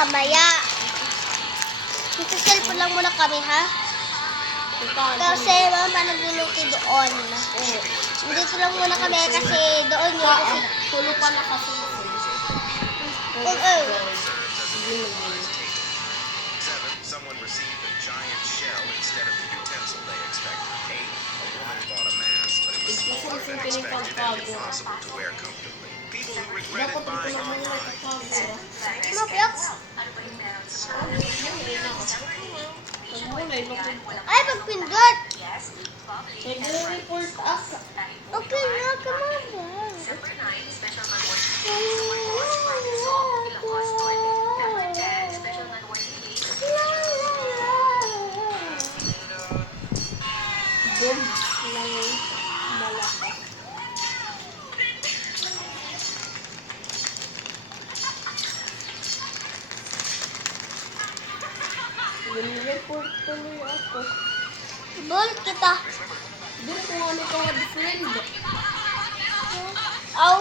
mamaya. Dito cellphone lang muna kami, ha? Kasi mama nagluluto doon. Dito lang muna kami kasi doon yun. Kasi Tulo pa na kasi. Someone received a giant shell instead of the utensil they expected. 8. A woman bought a mask, but it was smaller than expected and impossible to wear comfortably. People who regretted Dapat ito buying naman yung online. nakakago. Mapiyak. Nagmulay, lukod. Ay, pagpindot. Nag-report ako. Okay na, kumama. Boom. Lang malaki. Nag-report tuloy ako. Bol kita. Doon kung ano ka friend. Aw.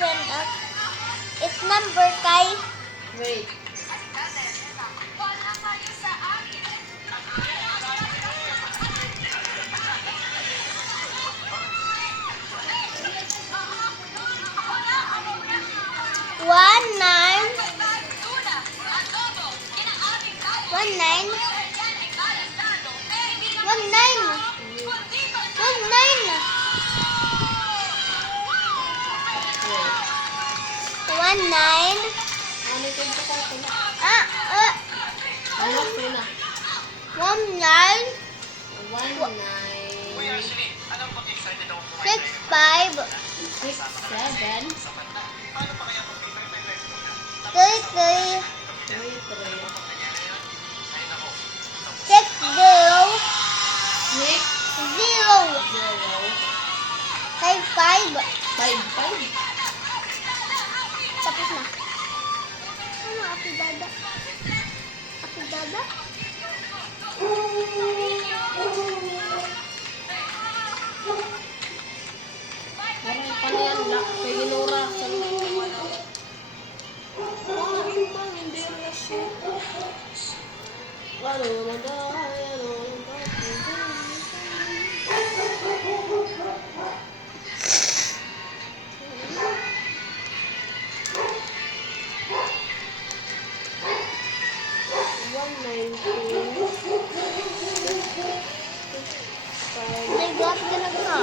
Friend up. It's number kay Wait. one nine 19 Ano ito yung pakato? Ano ito na? 19 65 6, 7, 33 3, 60 0, 55 5. Tapos na. Ano, Ate Dada? Ate Dada? Parang paniyan lang. Kay Ginora. Hindi na siya. Ano na dahil, May gas ka na ka.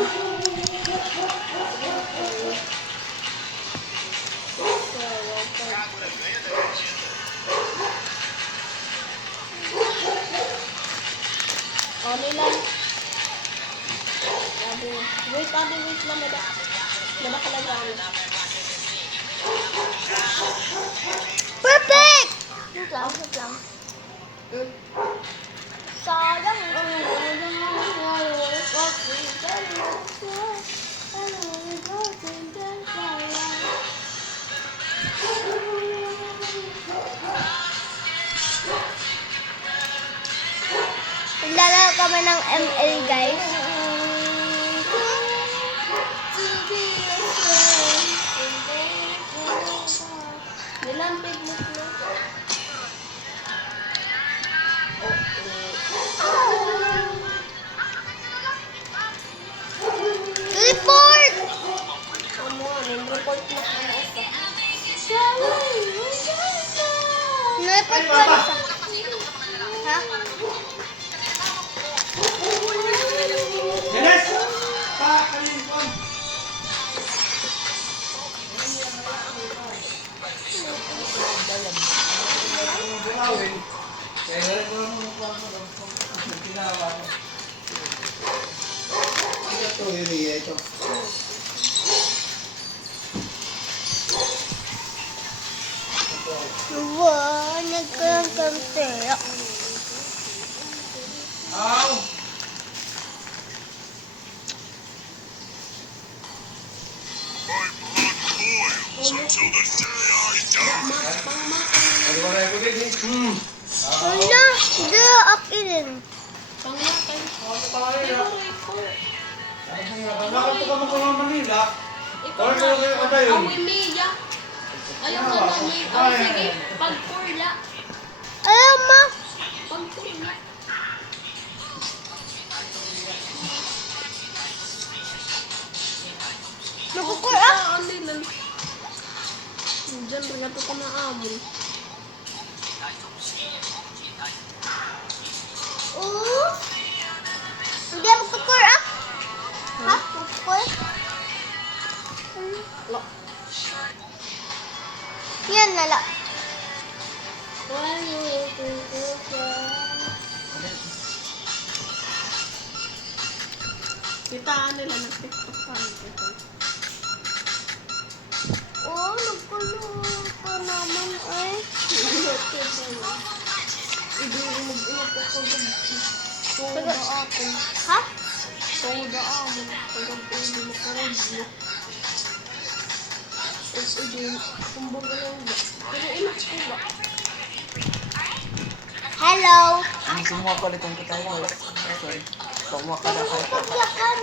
Ano lang? Wait lang. Mada ka lang. Perfect! Wait lang. Sayang. Naglalaro kami ng ML, guys. Nilampig mo na. Report! Report na ka na isa. Report ko na isa. Ha? Dennis! Kanin ko. Bulawin. Kaya ko mo ginawa ko. Ito hiriya ito. Wow, nagkaroon kami pera. Aw! Until the day I die. Ano ba rin ko din? Wala, hindi akinin. Pangmatay. Ano pa kayo? Bakit ka mo ng Manila? Ikaw Or na. talaga ka tayo? Awi Mia. Ayaw ka na Mia. Oh, sige. Pagkurla. Ayaw mo. Pagkurla. Nakukur ah. Ano lang. Diyan, regato ka na amon. Oo. Hindi ako kukur ah. Ha? Kukur? Lo. Yan lala. Kitaan nila nag-tiktok ka. Oo, nagkulo ka naman ay. Ibigay mo ako sa tuda ako. Ha? Tuda ako. Pagod ko hindi mo karagyo. Kumbaga lang ba? Pero inak ko ba? Hello. Ang semua palitan ko tayo guys. Sorry. Pagmuha ka na kayo. Pagyakan.